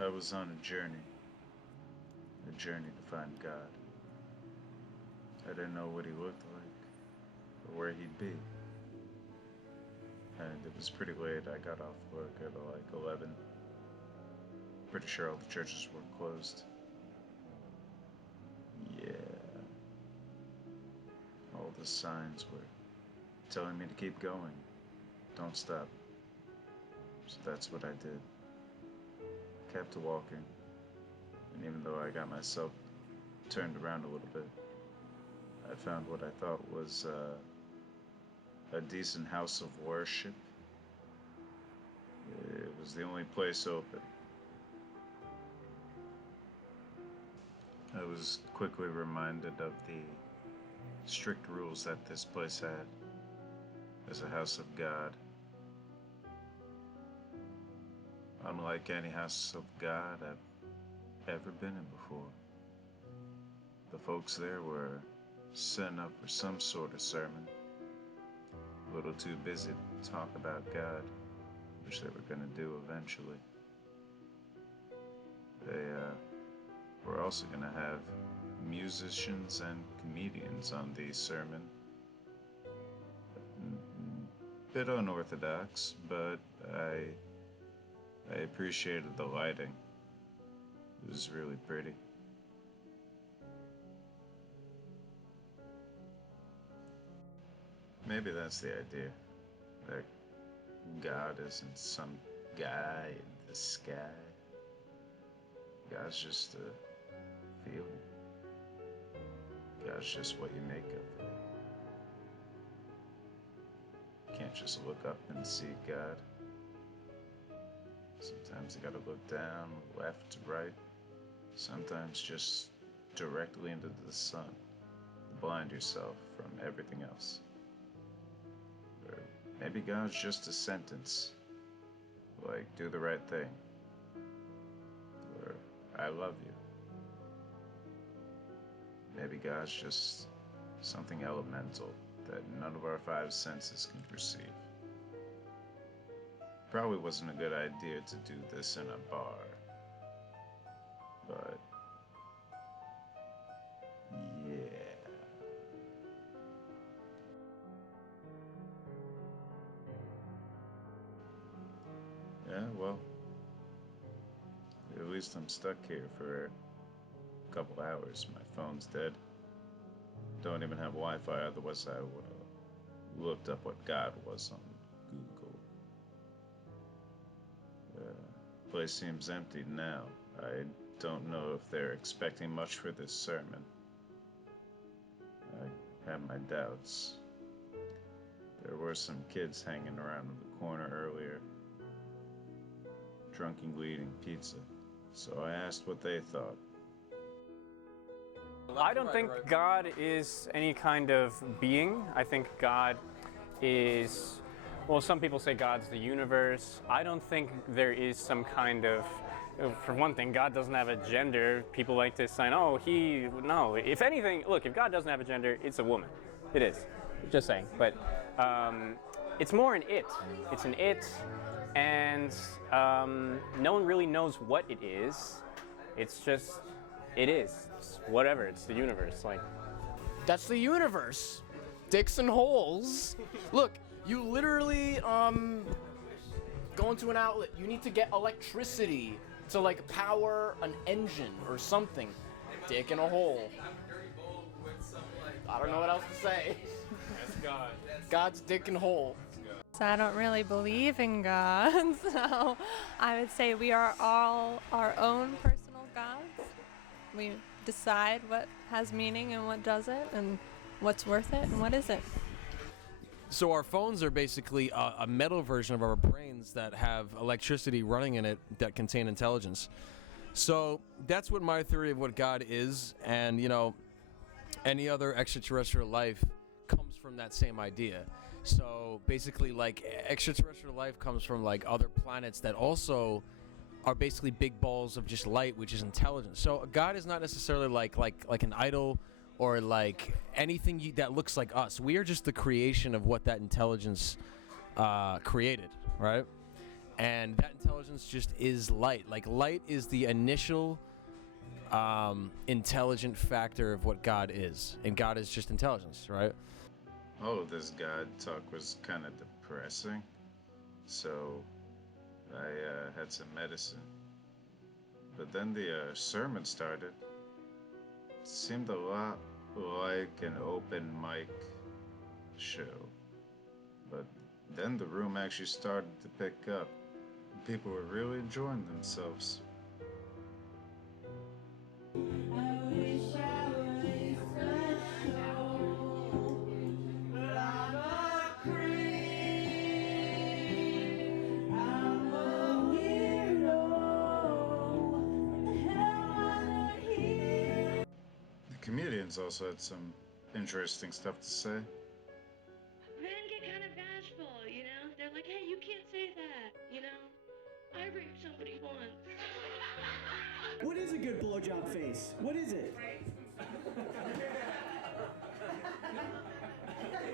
I was on a journey to find God. I didn't know what he looked like or where he'd be. And it was pretty late. I got off work at like 11. Pretty sure all the churches were closed. Yeah, all the signs were telling me to keep going. Don't stop. So that's what I did. Kept walking. And even though I got myself turned around a little bit, I found what I thought was a decent house of worship. It was the only place open. I was quickly reminded of the strict rules that this place had as a house of God. Unlike any house of God I've ever been in before. The folks there were setting up for some sort of sermon. A little too busy to talk about God, which they were going to do eventually. They were also going to have musicians and comedians on the sermon. Bit unorthodox, but I appreciated the lighting. It was really pretty. Maybe that's the idea. That God isn't some guy in the sky. God's just a feeling. God's just what you make of it. You can't just look up and see God. Sometimes you gotta look down, left, right. Sometimes just directly into the sun. Blind yourself from everything else. Or maybe God's just a sentence. Like, do the right thing. Or, I love you. Maybe God's just something elemental that none of our five senses can perceive. Probably wasn't a good idea to do this in a bar. But, yeah. Yeah, well, at least I'm stuck here for a couple hours. My phone's dead. Don't even have Wi-Fi, otherwise I would have looked up what God was on Google. Place seems empty now. I don't know if they're expecting much for this sermon. I have my doubts. There were some kids hanging around in the corner earlier, drunkenly eating pizza. So I asked what they thought. I don't think God is any kind of being. I think God is, well, some people say God's the universe. I don't think there is some kind of, for one thing, God doesn't have a gender. People like to say, oh, no. If anything, look, if God doesn't have a gender, it's a woman. It is. Just saying. But it's more an it. It's an it, and no one really knows what it is. It's just, it is. It's whatever. It's the universe. Like, That's the universe. Dicks and holes. Look, you literally go into an outlet. You need to get electricity to like power an engine or something. Dick in a hole. I don't know what else to say. that's God. God's dick and hole. So I don't really believe in God, so I would say we are all our own personal gods. We decide what has meaning and what doesn't, and what's worth it and what isn't. So our phones are basically a metal version of our brains that have electricity running in it that contain intelligence. So that's what my theory of what God is, and any other extraterrestrial life comes from that same idea. So basically, like, extraterrestrial life comes from like other planets that also are basically big balls of just light, which is intelligence. So God is not necessarily like an idol or like anything that looks like us. We are just the creation of what that intelligence created, right? And that intelligence just is light. Like, light is the initial intelligent factor of what God is. And God is just intelligence, right? All of this God talk was kind of depressing. So I had some medicine. But then the sermon started. It seemed a lot like an open mic show. But then the room actually started to pick up. People were really enjoying themselves. The comedians also had some interesting stuff to say. Men get kind of bashful, you know? They're like, hey, you can't say that, you know? I raped somebody once. What is a good blowjob face? What is it?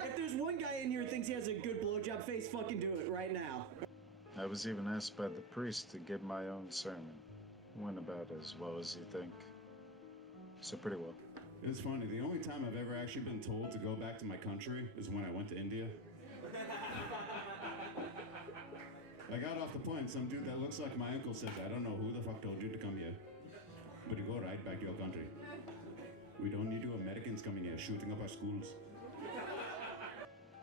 If there's one guy in here who thinks he has a good blowjob face, fucking do it right now. I was even asked by the priest to give my own sermon. Went about as well as you think. So pretty well. It's funny, the only time I've ever actually been told to go back to my country is when I went to India. I got off the plane, some dude that looks like my uncle said, I don't know who the fuck told you to come here, but you go right back to your country. We don't need you Americans coming here shooting up our schools.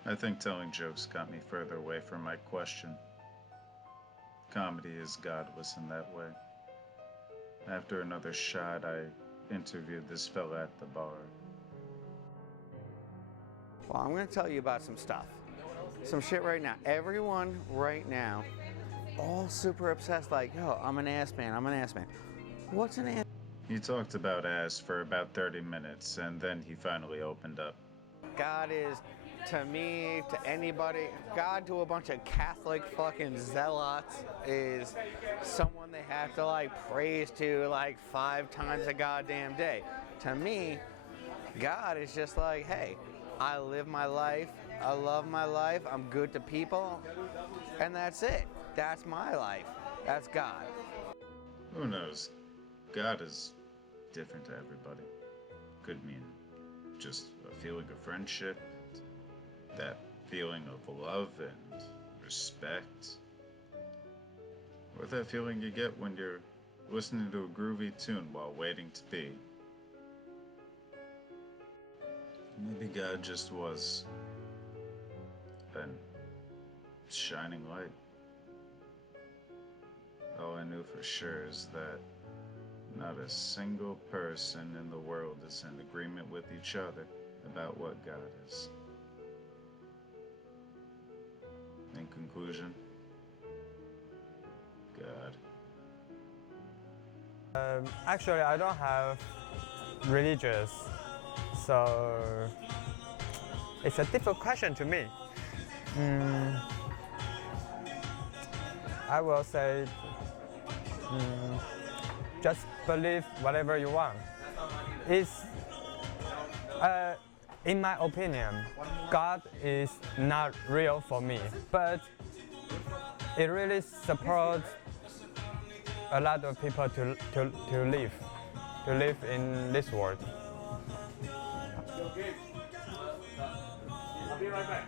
I think telling jokes got me further away from my question. Comedy is godless in that way. After another shot, I interviewed this fella at the bar. Well, I'm going to tell you about some stuff. Some shit right now. Everyone right now, all super obsessed, like, yo, I'm an ass man, I'm an ass man. What's an ass? He talked about ass for about 30 minutes, and then he finally opened up. God is, to me, to anybody, God to a bunch of Catholic fucking zealots is someone they have to, like, praise to, like, 5 times a goddamn day. To me, God is just like, hey, I live my life, I love my life, I'm good to people, and that's it. That's my life. That's God. Who knows? God is different to everybody. Could mean just a feeling of friendship, that feeling of love and respect, or that feeling you get when you're listening to a groovy tune while waiting to pee. Maybe God just was a shining light. All I knew for sure is that not a single person in the world is in agreement with each other about what God is. In conclusion, God. Actually, I don't have religious, so it's a difficult question to me. I will say, just believe whatever you want. It's, in my opinion, God is not real for me, but it really supports a lot of people to live in this world. I'll be right back.